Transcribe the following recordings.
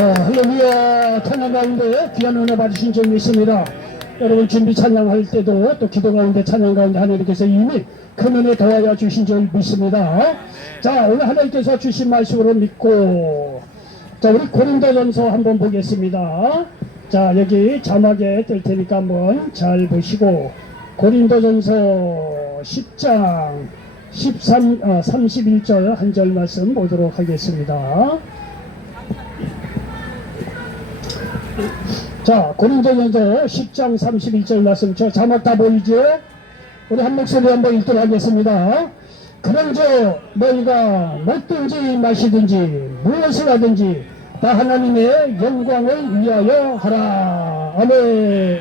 자, 할렐루야. 찬양 가운데 귀한 은혜 받으신 점 있습니다. 여러분 준비 찬양할 때도 또 기도 가운데 찬양 가운데 하나님께서 이미 큰 은혜 더하여 주신 줄 믿습니다. 자, 오늘 하나님께서 주신 말씀으로 믿고, 자, 우리 고린도전서 한번 보겠습니다. 자, 여기 자막에 뜰 테니까 한번 잘 보시고, 고린도전서 10장 31절 한 절 말씀 보도록 하겠습니다. 자, 고린도전서 10장 31절 말씀, 저 자막 다 보이죠? 우리 한 목소리 한번 읽도록 하겠습니다. 그런저 너희가 먹든지 마시든지 무엇을 하든지 다 하나님의 영광을 위하여 하라. 아멘.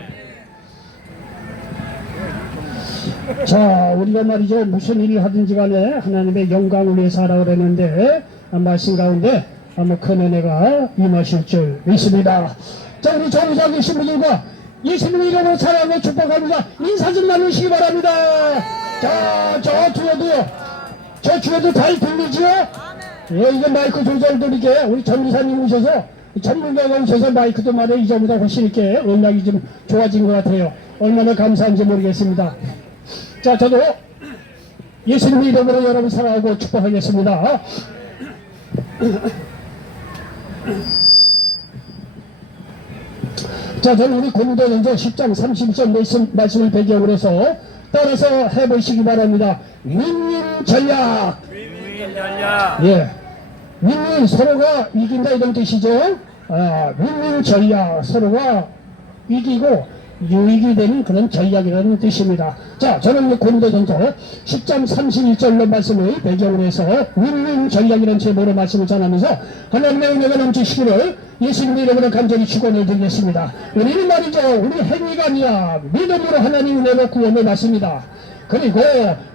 자, 우리가 말이죠, 무슨 일을 하든지 간에 하나님의 영광을 위해서 하라고 그랬는데, 말씀 가운데 아마 큰 은혜가 임하실 줄 믿습니다. 자, 우리 정의자 계신 분들과 예수님의 이름으로 사랑하고 축복합니다. 인사 좀 나누시기 바랍니다. 자, 저 주에도 잘 들리지요? 예, 이게 마이크 조절도 이렇게 우리 전기사님 오셔서, 전문가가 오셔서 마이크도 말해 이전보다 훨씬 이렇게 음악이 좀 좋아진 것 같아요. 얼마나 감사한지 모르겠습니다. 자, 저도 예수님의 이름으로 여러분 사랑하고 축복하겠습니다. 자, 저는 우리 고린도전서 10장 32절 말씀을 배경으로 해서 따라서 해보시기 바랍니다. 윈윈 전략. 예, 윈윈, 서로가 이긴다 이런 뜻이죠. 윈윈 전략, 서로가 이기고 유익이 되는 그런 전략이라는 뜻입니다. 자, 저는 고린도전서 10장 31절로 말씀을 배경으로 해서 윈윈 전략이라는 제목으로 말씀을 전하면서 하나님의 은혜가 넘치시기를 예수님의 이름으로 간절히 축원을 드리겠습니다. 우리는 말이죠, 우리 행위가 아니라 믿음으로 하나님 은혜로 구원을 받습니다. 그리고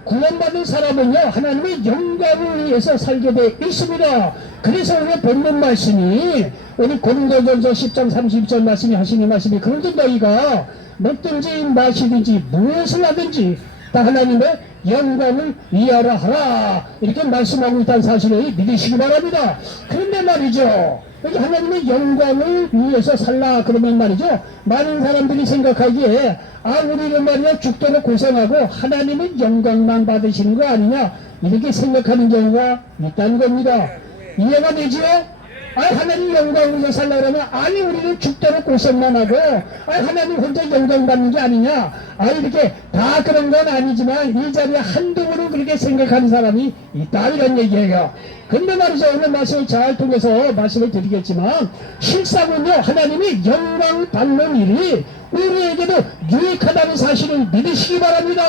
구원받은 사람은요, 하나님의 영광을 위해서 살게 되어 있습니다. 그래서 오늘 본문 말씀이, 우리 고린도전서 10장 30절 말씀이 하시는 말씀이, 그런데 너희가 먹든지 마시든지 무엇을 하든지 다 하나님의 영광을 위하여 하라, 이렇게 말씀하고 있다는 사실을 믿으시기 바랍니다. 그런데 말이죠, 여기 하나님의 영광을 위해서 살라 그러면 말이죠, 많은 사람들이 생각하기에 우리는 말이야 죽도록 고생하고 하나님은 영광만 받으시는 거 아니냐, 이렇게 생각하는 경우가 있다는 겁니다. 이해가 되지요? 하나님 영광을 위해서 살라 그러면, 아니 우리는 죽도록 고생만 하고 하나님 혼자 영광 받는 게 아니냐, 이렇게 다 그런 건 아니지만 이 자리에 한동으로 그렇게 생각하는 사람이 있다, 이런 얘기예요. 근데 말이죠, 오늘 말씀을 잘 통해서 말씀을 드리겠지만, 실상은요, 하나님이 영광 받는 일이 우리에게도 유익하다는 사실을 믿으시기 바랍니다.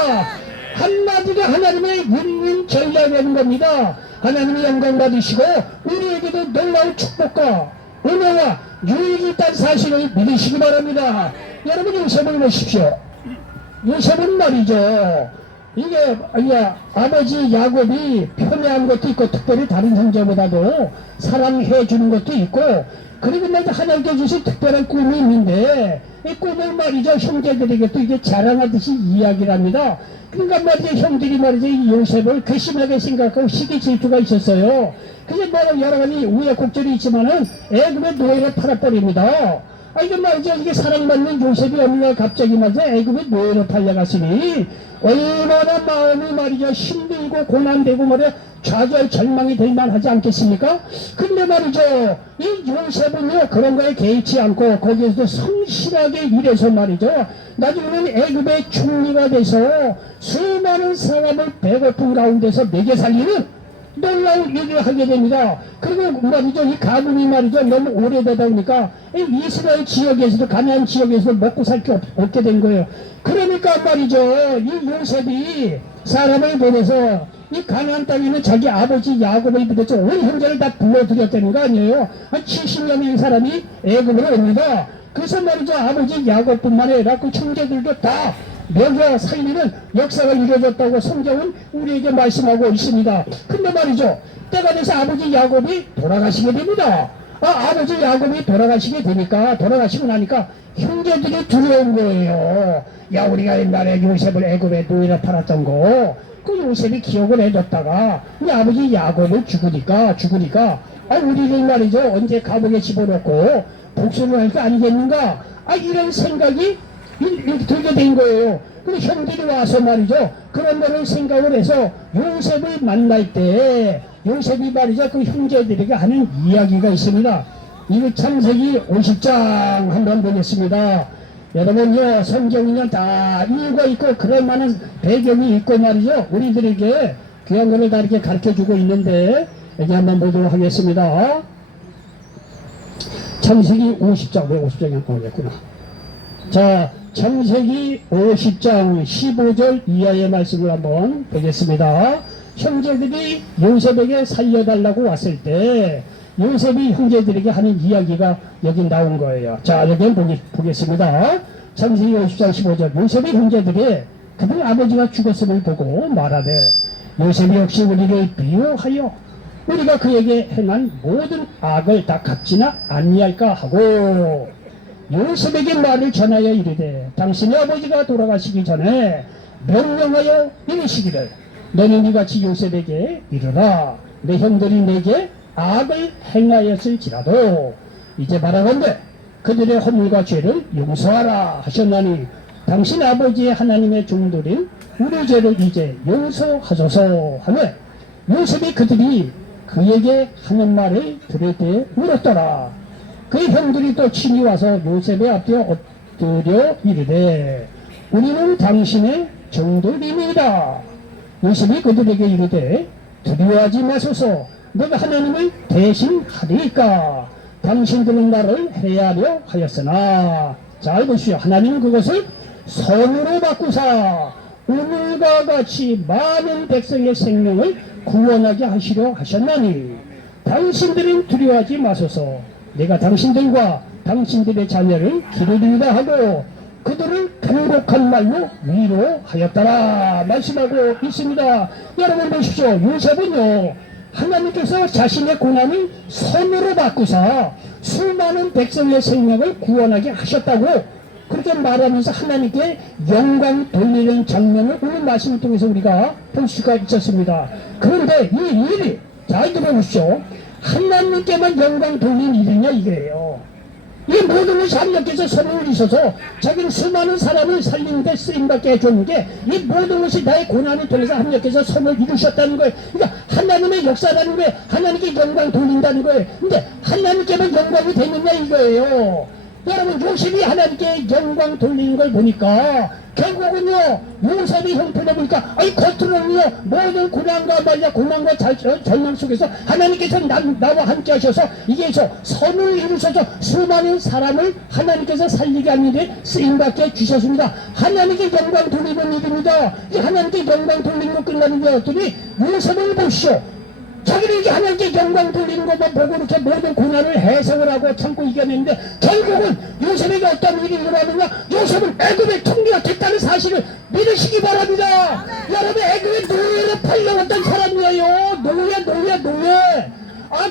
한마디로 하나님의 윈윈 전략이라는 겁니다. 하나님이 영광 받으시고 우리에게도 놀라운 축복과 은혜와 유익이 있다는 사실을 믿으시기 바랍니다. 여러분, 요셉을 보십시오. 요셉은 말이죠, 이게 아버지 야곱이 편애한 것도 있고, 특별히 다른 형제보다도 사랑해 주는 것도 있고, 그리고 말이죠, 하나님께 주신 특별한 꿈이 있는데, 이 꿈을 말이죠, 형제들에게 또 이게 자랑하듯이 이야기를 합니다. 그러니까 말이죠, 형들이 말이죠, 이 요셉을 괘씸하게 생각하고 시기 질투가 있었어요. 그래서 뭐 여러 가지 우여곡절이 있지만은 애굽의 노예를 팔아버립니다. 이게 말이죠, 이게 사랑받는 요셉이 어느 날 갑자기 말이죠, 애굽의 노예로 팔려갔으니 얼마나 마음이 말이죠, 힘들고 고난되고 말이야 좌절 절망이 될 만하지 않겠습니까? 근데 말이죠, 이 요셉은요, 그런 거에 개의치 않고 거기에서 성실하게 일해서 말이죠, 나중에는 애굽의 총리가 돼서 수많은 사람을 배고픈 가운데서 먹여 살리는 놀라운 일을 하게 됩니다. 그리고 말이죠, 이 가뭄이 말이죠, 너무 오래되다 보니까 이스라엘 지역에서도, 가나안 지역에서도 먹고 살 게 없게 된 거예요. 그러니까 말이죠, 이 요셉이 사람을 보내서 이 가나안 땅에 있는 자기 아버지 야곱을 비롯해서 온 형제를 다 불러들였다는 거 아니에요. 한 70여 명의 사람이 애굽으로 옵니다. 그래서 말이죠, 아버지 야곱뿐만 아니라 그 형제들도 다 먹여 살리는 역사가 이루어졌다고 성경은 우리에게 말씀하고 있습니다. 근데 말이죠, 때가 돼서 아버지 야곱이 돌아가시게 됩니다. 아버지 야곱이 돌아가시고 나니까 형제들이 두려운 거예요. 야, 우리가 옛날에 요셉을 애굽에 노예로 팔았던 거, 그 요셉이 기억을 해줬다가 우리 아버지 야곱을 죽으니까 우리를 말이죠 언제 감옥에 집어넣고 복수를 할 거 아니겠는가, 이런 생각이 들게 된 거예요. 근데 형들이 와서 말이죠 그런 거를 생각을 해서 요셉을 만날 때 요셉이 말이죠 그 형제들에게 하는 이야기가 있습니다. 이거 창세기 50장 한번 보겠습니다. 여러분요 성경이는 다 이유가 있고 그럴 만한 배경이 있고 말이죠 우리들에게 귀한 거를 다 이렇게 가르쳐주고 있는데 여기 한번 보도록 하겠습니다. 창세기 50장, 왜 50장이 안 나오겠구나. 자, 창세기 50장 15절 이하의 말씀을 한번 보겠습니다. 형제들이 요셉에게 살려달라고 왔을 때 요셉이 형제들에게 하는 이야기가 여기 나온 거예요. 자, 여기 보겠습니다. 창세기 50장 15절. 요셉의 형제들이 그들 아버지가 죽었음을 보고 말하되 요셉이 역시 우리를 미워하여 우리가 그에게 행한 모든 악을 다 갚지나 아니할까 하고 요셉에게 말을 전하여 이르되 당신의 아버지가 돌아가시기 전에 명령하여 이르시기를 너는 이같이 요셉에게 이르라 내 형들이 내게 악을 행하였을지라도 이제 바라건대 그들의 허물과 죄를 용서하라 하셨나니 당신 아버지의 하나님의 종들인 우리 죄를 이제 용서하소서 하며 요셉이 그들이 그에게 하는 말을 들을 때 울었더라. 그 형들이 또 친히 와서 요셉의 앞에 엎드려 이르되 우리는 당신의 종들입니다. 요셉이 그들에게 이르되 두려워하지 마소서 내가 하나님을 대신하리까 당신들은 나를 해하려 하였으나 잘 보시오 하나님은 그것을 선으로 바꾸사 오늘과 같이 많은 백성의 생명을 구원하게 하시려 하셨나니 당신들은 두려워하지 마소서 내가 당신들과 당신들의 자녀를 기르리라 하고 그들을 행복한 말로 위로하였더라 말씀하고 있습니다. 여러분 보십시오. 요셉은요 하나님께서 자신의 고난을 선으로 바꾸사 수많은 백성의 생명을 구원하게 하셨다고 그렇게 말하면서 하나님께 영광 돌리는 장면을 오늘 말씀을 통해서 우리가 볼 수가 있었습니다. 그런데 이 일이 잘 들어보십시오. 하나님께만 영광 돌린 일이냐 이거예요. 이 모든 것이 하나님께서 선을 올리셔서 자기는 수많은 사람을 살리는데 쓰임받게 해주는 게 이 모든 것이 나의 고난을 통해서 하나님께서 선을 이루셨다는 거예요. 그러니까 하나님의 역사라는 거예요. 하나님께 영광 돌린다는 거예요. 근데 하나님께만 영광이 되느냐 이거예요. 여러분 요셉이 하나님께 영광 돌리는 걸 보니까 결국은요 요셉이 형편을 보니까 겉으로는요 모든 고난과 말이야 고난과 절망 속에서 하나님께서 나와 함께 하셔서 이게 선을 이루셔서 수많은 사람을 하나님께서 살리게 하는 일에 쓰임받게 주셨습니다. 하나님께 영광 돌리는 일입니다. 이제 하나님께 영광 돌리는 거 끝나는 게 어떠니 요셉을 보시오. 자기는 이렇게 하나님께 영광 돌리는 것만 보고 이렇게 모든 고난을 해석을 하고 참고 이겨냈는데 결국은 요셉에게 어떤 일이 일어나느냐 요셉은 애굽의 통리가 됐다는 사실을 믿으시기 바랍니다. 여러분 애굽의 노예로 팔려왔던 사람이에요. 노예.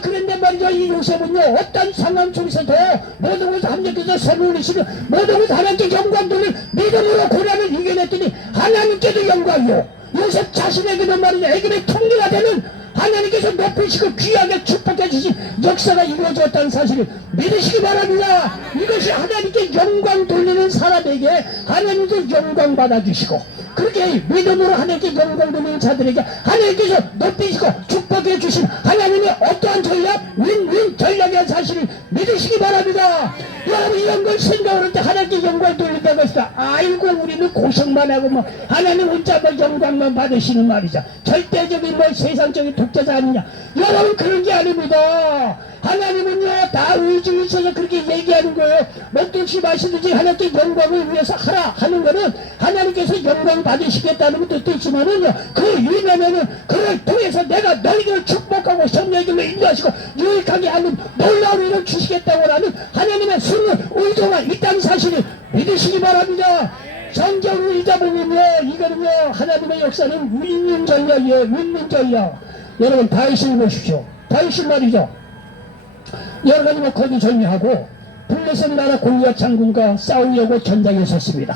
그런데 말이죠 이 요셉은요 어떤 상황 속에서도 모든 것을 하나님께서 선을 올리시고 모든 것을 하나님께 영광 돌린 믿음으로 고난을 이겨냈더니 하나님께도 영광이요 요셉 자신에게는 말이죠 애굽의 통리가 되는 하나님께서 높이시고 귀하게 축복해 주신 역사가 이루어졌다는 사실을 믿으시기 바랍니다. 이것이 하나님께 영광 돌리는 사람에게 하나님도 영광 받아주시고 그렇게 믿음으로 하나님께 영광 돌리는 자들에게 하나님께서 높이시고 축복해 주신 하나님의 어떠한 전략 윈윈 전략의 사실을 믿으시기 바랍니다. 여러분 이런 걸 생각할 때 하나님께 영광 돌린다고 했을 아이고 우리는 고생만 하고 하나님 혼자 영광만 받으시는 말이죠. 절대적인 세상적인 독재자 아니냐. 여러분 그런 게 아닙니다. 하나님은요 다 의중이 있어서 그렇게 얘기하는 거예요. 먹든지 마시든지 하나님께 영광을 위해서 하라 하는 거는 하나님께서 영광 받으시겠다는 것도 있지만은요 그 이면에는 그를 통해서 내가 너희들을 축복하고 성령님을 인도하시고 유익하게 하는 놀라운 일을 주시겠다고 하는 하나님의 숨은 의도가 있다는 사실을 믿으시기 바랍니다. 성경을 읽어보면요 이거는요 하나님의 역사는 윈윈전략이에요. 윈윈전략. 여러분 다윗을 보십시오. 다윗은 말이죠 여러 가지 거기 정리하고 블레셋 나라 골리앗 장군과 싸우려고 전장에 섰습니다.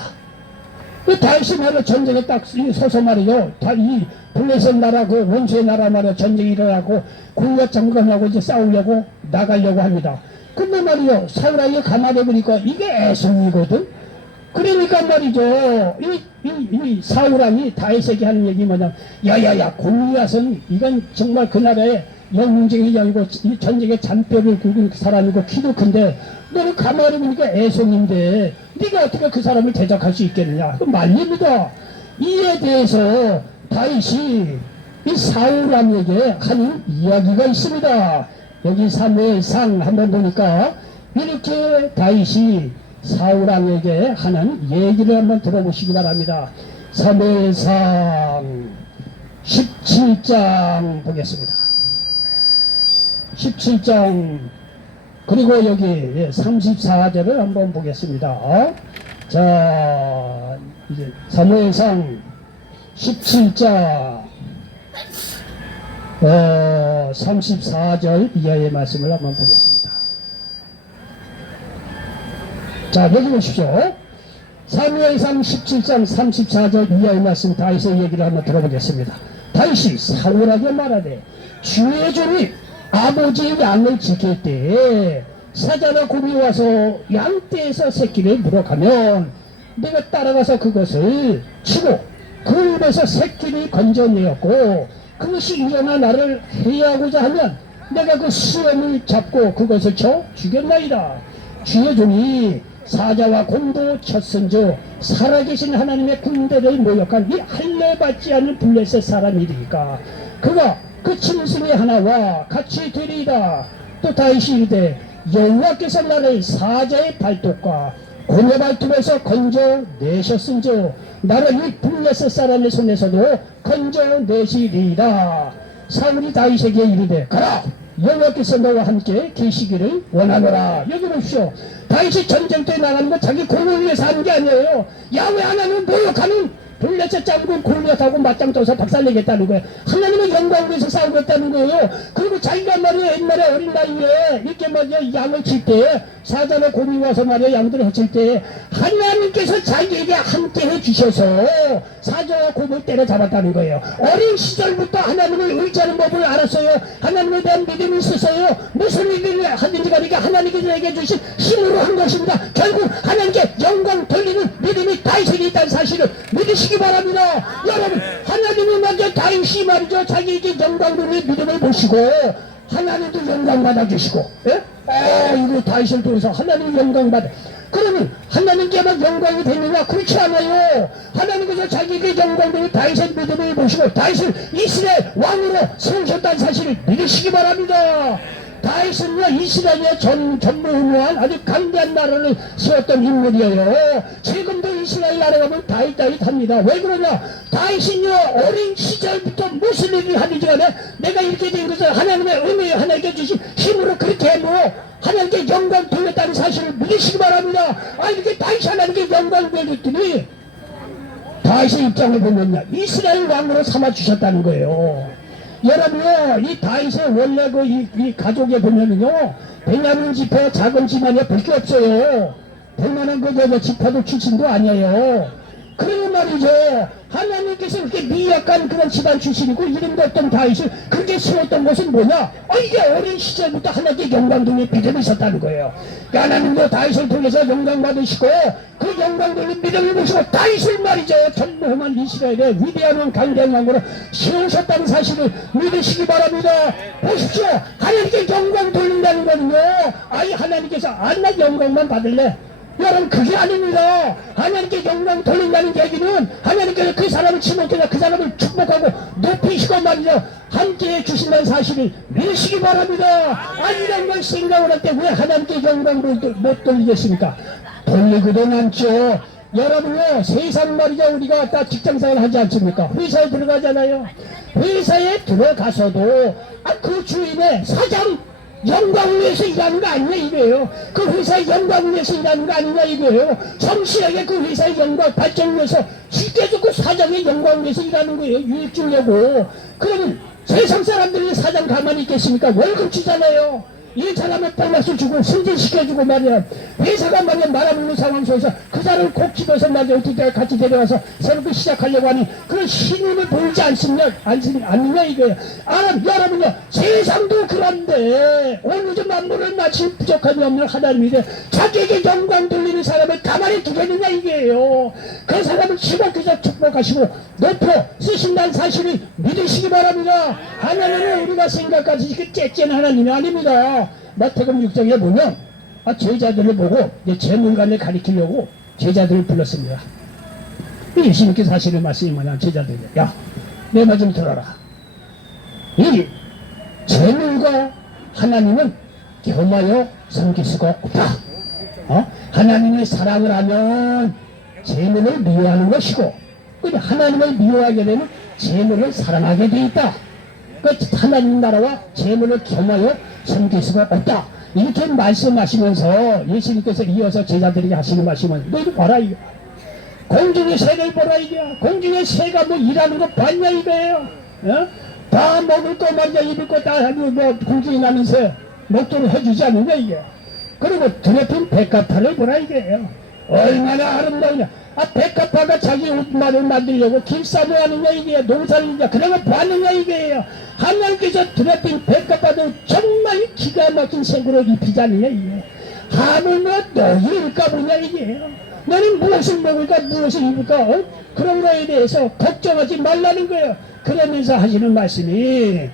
그 다윗이 말이야 전쟁에 딱 서서 말이죠. 이 블레셋 나라 그 원수의 나라 말이야 전쟁이 일어나고 골리앗 장관하고 이제 싸우려고 나가려고 합니다. 근데 말이요 사울왕이 가만히 보니까 이게 애송이거든. 그러니까 말이죠 이 사울왕이 다윗에게 하는 얘기 뭐냐, 야야야 골리앗은 이건 정말 그 나라의 영웅쟁이 아니고 이 전쟁에 잔뼈를 굵은 사람이고 키도 큰데 너는 가만히 보니까 애송인데 네가 어떻게 그 사람을 대적할 수 있겠느냐, 그 말입니다. 이에 대해서 다윗이 이 사울왕에게 하는 이야기가 있습니다. 여기 사무엘상 한번 보니까 이렇게 다윗이 사울왕에게 하는 얘기를 한번 들어보시기 바랍니다. 사무엘상 17장 보겠습니다. 17장 그리고 여기 34절을 한번 보겠습니다. 자, 이제 사무엘상 17장 34절 이하의 말씀을 한번 보겠습니다. 자, 여기 보십시오. 사무엘상 17장 34절 이하의 말씀 다윗의 얘기를 한번 들어보겠습니다. 다윗이 사울에게 말하되 주의 종이 아버지의 양을 지킬 때에 사자나 곰이 와서 양떼에서 새끼를 물어가면 내가 따라가서 그것을 치고 그 입에서 새끼를 건져내었고 그것이 일어나 나를 해하고자 하면 내가 그 수염을 잡고 그것을 쳐 죽였나이다. 주의 종이 사자와 곰도 쳤은즉 살아계신 하나님의 군대를 모욕한 이 할례받지 않은 블레셋 사람이리까 그가 그 짐승의 하나와 같이 되리이다. 또 다윗이 이르되 여호와께서 나를 사자의 발톱과 곰의 발톱에서 건져내셨은즉 나를 이 블레셋 사람의 손에서도 건져내시리이다. 사울이 다윗에게 이르되 가라 여호와께서 너와 함께 계시기를 원하노라. 여기 보십시오. 다윗이 전쟁 때 나가는 건 자기 공을 위해서 하는 게 아니에요. 야훼 하나님을 모욕하는 블레셋 장군 골리앗하고 맞짱 떠서 박살내겠다는 거예요. 하나님의 영광을 위해서 싸우겠다는 거예요. 그리고 자기가 말이야 옛날에 어린 나이에 이렇게 말이야 양을 칠 때 사자나 곰이 와서 말이야 양들을 해칠 때 하나님께서 자기에게 함께 해주셔서 사자와 곰을 때려잡았다는 거예요. 어린 시절부터 하나님을 의지하는 법을 알았어요. 하나님에 대한 믿음이 있었어요. 무슨 일을 하든지 간에 하나님께서 내게 주신 힘으로 한 것입니다. 결국 하나님께 영광 돌리는 믿음이 다윗에게 있다는 사실을 믿으시기 바랍니다. 여러분 하나님이 먼저 다윗이 말이죠 자기에게 영광 돌리는 믿음을 보시고 하나님도 영광 받아주시고 예? 이거 다윗을 통해서 하나님 영광 받아. 그러면 하나님께만 영광이 되느냐? 그렇지 않아요. 하나님께서 자기에게 영광 돌리는 다윗의 믿음을 보시고 다윗을 이스라엘 왕으로 세우셨다는 사실을 믿으시기 바랍니다. 다윗은요 이스라엘의 전무후무한 아주 강대한 나라를 세웠던 인물이에요. 지금도 이스라엘 나라에 가면 다윗 합니다. 왜 그러냐? 다윗은요 어린 시절부터 무슨 일을 하든지 간에 내가 이렇게 된 것을 하나님의 은혜에 하나님께 주신 힘으로 그렇게 해도 하나님께 영광 돌렸다는 사실을 믿으시기 바랍니다. 이렇게 다윗이 하나님께 영광 돌렸더니 다윗의 입장을 보면요 이스라엘 왕으로 삼아주셨다는 거예요. 여러분요 이 다윗의 원래 이 가족에 보면은요 베냐민 지파 작은 집안에 볼 게 없어요. 백만한 그 지파도 출신도 아니에요. 그러는 말이죠 하나님께서 그렇게 미약한 그런 집안 출신이고 이름도 없던 다윗을 그렇게 세웠던 것은 뭐냐? 이게 어린 시절부터 하나님께 영광 돌리는 믿음이 있었다는 거예요. 하나님도 다윗을 통해서 영광 받으시고 그 영광 돌리는 믿음을 보시고 다윗을 말이죠 전무후무한 이스라엘의 위대한 강대한 왕으로 세우셨다는 사실을 믿으시기 바랍니다. 보십시오. 하나님께 영광 돌린다는 거는요 하나님께서 나 영광만 받을래? 여러분 그게 아닙니다. 하나님께 영광 돌린다는 얘기는 하나님께서 그 사람을 지목해서 그 사람을 축복하고 높이시고 말이죠 함께해 주신다는 사실을 믿으시기 바랍니다. 이런 걸 생각을 할 때 왜 하나님께 영광을 못 돌리겠습니까? 돌리고도 남죠. 여러분요 세상 말이죠 우리가 다 직장생활 하지 않습니까? 회사에 들어가잖아요. 회사에 들어가서도 그 주인의 사장 영광을 위해서 일하는 거 아니냐 이거예요. 그 회사의 영광을 위해서 일하는 거 아니냐 이거예요. 성실하게 그 회사의 영광 발전을 위해서 실제로 그 사장의 영광을 위해서 일하는 거예요. 유익 주려고. 그러면 세상 사람들이 사장 가만히 있겠습니까? 월급 주잖아요. 이 사람을 보너스 주고 승진시켜주고 말이야. 회사가 말이야 말아먹는 상황 속에서 그 사람을 꼭 집어서 말이야 어떻게 같이 데려가서 새롭게 시작하려고 하니 그런 신임을 보이지 않느냐 이거예요. 여러분요 세상도 그런데 온 우주 만물을 마치 부족함이 없는 하나님이래 자기에게 영광 돌리는 사람을 가만히 두겠느냐 이게요. 그 사람을 지목해서 축복하시고 높여 쓰신다는 사실을 믿으시기 바랍니다. 하나님은 우리가 생각하듯이 그 째째는 하나님이 아닙니다. 마태복음 6장에 보면 제자들을 보고 재문관을 가리키려고 제자들을 불렀습니다. 예수님께 사실을 말씀하면 제자들이 야내 말 좀 들어라. 이 재물과 하나님은 겸하여 섬길 수가 없다. 하나님의 사랑을 하면 재물을 미워하는 것이고 하나님을 미워하게 되면 재물을 사랑하게 돼 있다. 하나님 나라와 재물을 겸하여 섬길 수가 없다. 이렇게 말씀하시면서 예수님께서 이어서 제자들에게 하시는 말씀은 너희들 봐라 이거. 공중의 새를 보라 이게. 공중의 새가 뭐 일하는 거 봤냐 이거예요. 다 먹을 거 먼저 입을 거 다 하고 뭐 공중에 나는 새 먹도록 해주지 않느냐 이게. 그리고 드레핀 백합화를 보라 이게요. 얼마나 아름다우냐. 백합화가 자기 옷말을 만들려고 길쌈을 하느냐 이게. 농사를 하느냐 그런 거 봤느냐 이게요. 하나님께서 드레핀 백합화도 정말 기가 막힌 색으로 입히지 않느냐 이게. 하물며 너희일까 보냐 이게요. 너는 무엇을 먹을까 무엇을 입을까 그런 거에 대해서 걱정하지 말라는 거예요. 그러면서 하시는 말씀이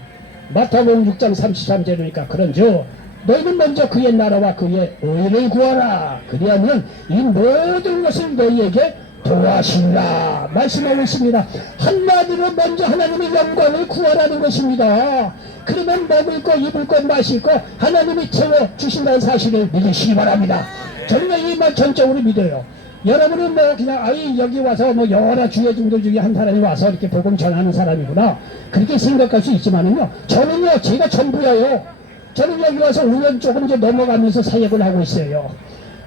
마태복음 6장 33절이니까 그런즉 너희는 먼저 그의 나라와 그의 의를 구하라. 그리하면 이 모든 것을 너희에게 도와주리라 말씀하고 있습니다. 한마디로 먼저 하나님의 영광을 구하라는 것입니다. 그러면 먹을 거 입을 거 마실 거 하나님이 채워주신다는 사실을 믿으시기 바랍니다. 저는 이 말 전적으로 믿어요. 여러분은 뭐 그냥 여기 와서 뭐 여러 주의 종들 중에 한 사람이 와서 이렇게 복음 전하는 사람이구나 그렇게 생각할 수 있지만은요 저는요 제가 전부예요. 저는 여기 와서 5년 조금 이제 넘어가면서 사역을 하고 있어요.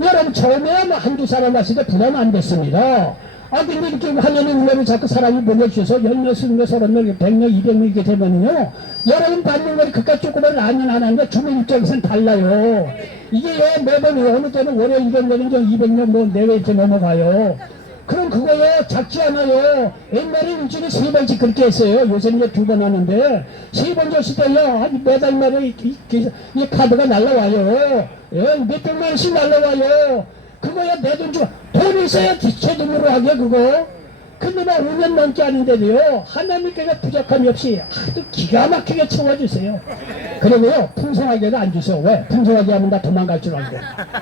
여러분 처음에 한두 사람 왔을 때 부담 안 됐습니다. 근데 이렇게 하면은 우리를 자꾸 사람이 보내주셔서 10명, 20명, 30명, 100명, 200명 이렇게 되면요 여러분 받는 거는 그깟 조그만 아니면 안 하는데 주민 입장에서는 달라요. 이게 매번 어느 때는 월에 200명, 200명 뭐 내외 이렇게 넘어가요. 그럼 그거요 작지 않아요. 옛날에 일주일에 3번씩 그렇게 했어요. 요새는 이제 2번 하는데 3번 줬을 때요 매달마다 이 카드가 날라와요. 몇백만 원씩 날라와요. 그거야 내 돈 주고 돈 있어야 제 돈으로 하게 그거. 근데 막 5년 넘게 하는데도요 하나님께서 부족함이 없이 아주 기가 막히게 채워주세요. 그리고요 풍성하게도 안 주세요. 왜? 풍성하게 하면 나 도망갈 줄 알고.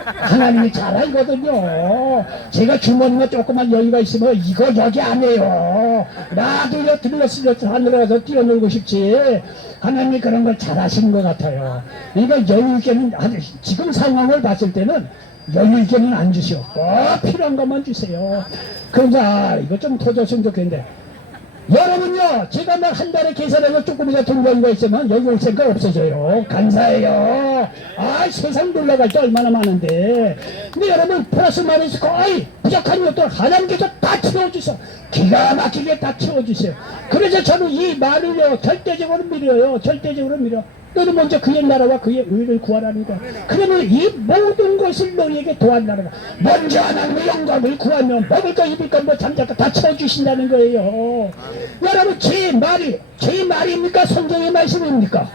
하나님이 잘 알거든요. 제가 주머니가 조그만 여유가 있으면 이거 여기 안 해요. 나도요 들러스려서 하늘에 가서 뛰어놀고 싶지. 하나님이 그런 걸 잘 하시는 것 같아요. 그러니까 여유 있게는 지금 상황을 봤을 때는 여유 있게는 안 주시오. 필요한 것만 주세요. 그러니까 이거 좀 터졌으면 좋겠는데 여러분요 제가 막 한 달에 계산해서 조금이라도 돈 버는 거 있으면 여기 올 생각 없어져요. 감사해요. 세상 놀라갈 때 얼마나 많은데. 근데 여러분 플러스 마이너스 거의 부족한 것도 하나님께서 다 채워주세요. 기가 막히게 다 채워주세요. 그래서 저는 이 말을요 절대적으로 믿어요. 절대적으로 믿어. 너는 먼저 그의 나라와 그의 의를 구하라는 거야. 그러면 이 모든 것을 너희에게 도와주라는 거야. 먼저 하나님의 영광을 구하면 먹을 거 입을 거 뭐 잠잘 거 다 채워주신다는 거예요. 여러분 제 말입니까? 성경의 말씀입니까?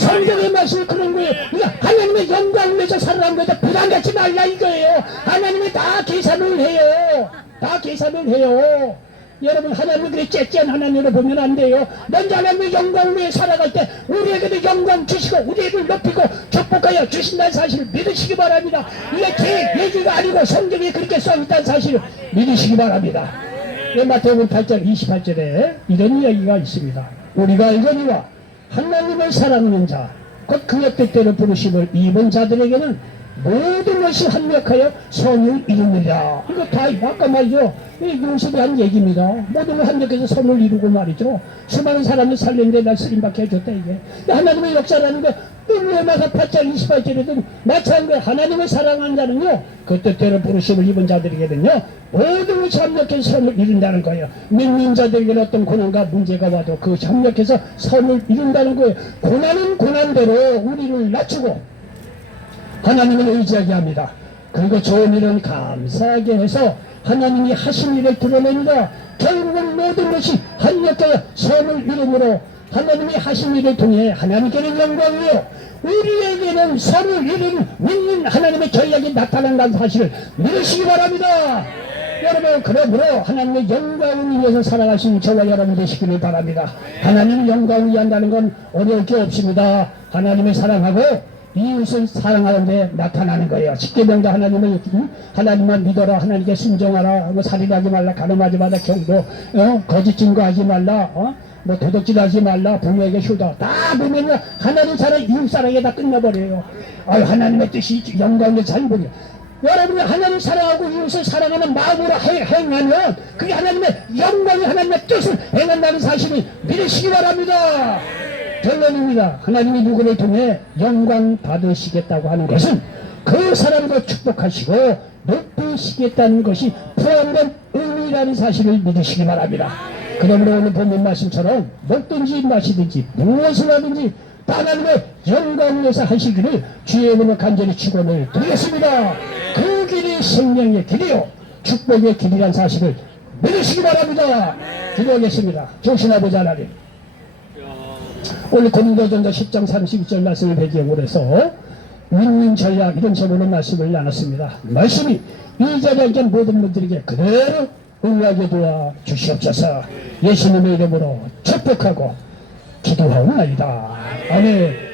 성경의 말씀이 그런 거예요. 그러니까 하나님의 영광을 위해서 살아가는 거에다 부담 갖지 말라 이거예요. 하나님이 다 계산을 해요. 다 계산을 해요. 여러분 하나님을 그렇게 째째한 하나님으로 보면 안 돼요. 먼저 하나님의 영광을 위해 살아갈 때 우리에게도 영광 주시고 우리를 높이고 축복하여 주신다는 사실을 믿으시기 바랍니다. 이게 제 얘기가 아니고 성경이 그렇게 써있다는 사실을 믿으시기 바랍니다. 마태복음 8장 28절에 이런 이야기가 있습니다. 우리가 알거니와 하나님을 사랑하는 자 곧 그의 뜻대로 부르심을 입은 자들에게는 모든 것이 합력하여 선을 이루느니라. 이거 다 아까 말이죠. 요셉이 한 얘기입니다. 모든 걸 합력해서 선을 이루고 말이죠. 수많은 사람을 살리는데 날 쓰임받게 해줬다 이게. 하나님의 역사라는 거 로마서 8장 28절에도 마찬가지로 하나님을 사랑하는 자는요 그 뜻대로 부르심을 입은 자들에게는요 모든 것이 협력해서 선을 이룬다는 거예요. 믿는 자들에게는 어떤 고난과 문제가 와도 그 협력해서 선을 이룬다는 거예요. 고난은 고난대로 우리를 낮추고 하나님을 의지하게 합니다. 그리고 좋은 일은 감사하게 해서 하나님이 하신 일을 드러냅니다. 결국은 모든 것이 한역하여 선을 이름으로 하나님이 하신 일을 통해 하나님께는 영광이요 우리에게는 선을 이루는 믿는 하나님의 전략이 나타난다는 사실을 믿으시기 바랍니다. 여러분, 그러므로 하나님의 영광을 위해서 살아가신 저와 여러분 되시기를 바랍니다. 하나님의 영광을 위한다는 건 어려울 게 없습니다. 하나님을 사랑하고 이웃을 사랑하는데 나타나는 거예요. 십계명도 하나님만 믿어라, 하나님께 순종하라, 살인하지 말라, 가늠하지 말라, 경도, 거짓 증거하지 말라, 도둑질하지 말라, 부모에게 효도 다 보면 하나님 사랑, 이웃 사랑에 다 끝나버려요. 하나님의 뜻이 영광을 잘 보냐. 여러분이 하나님을 사랑하고 이웃을 사랑하는 마음으로 행하면 그게 하나님의 영광이 하나님의 뜻을 행한다는 사실을 믿으시기 바랍니다. 결론입니다. 하나님이 누구를 통해 영광 받으시겠다고 하는 것은 그 사람도 축복하시고 높이시겠다는 것이 포함된 의미라는 사실을 믿으시기 바랍니다. 그러므로 오늘 본문 말씀처럼 먹든지 마시든지 무엇을 하든지 하나님의 영광을 위해서 하시기를 주의 이름으로 간절히 축원을 드리겠습니다. 그 길이 생명의 길이요 축복의 길이란 사실을 믿으시기 바랍니다. 기도하겠습니다. 조신 아버지 하나님, 오늘 고린도전서 10장 32절 말씀을 배경으로 해서 윈윈 전략 이런 제목으로 말씀을 나눴습니다. 말씀이 이 자리에 앉은 모든 분들에게 그대로 응하게 도와 주시옵소서. 예수님의 이름으로 축복하고 기도하옵나이다. 아멘.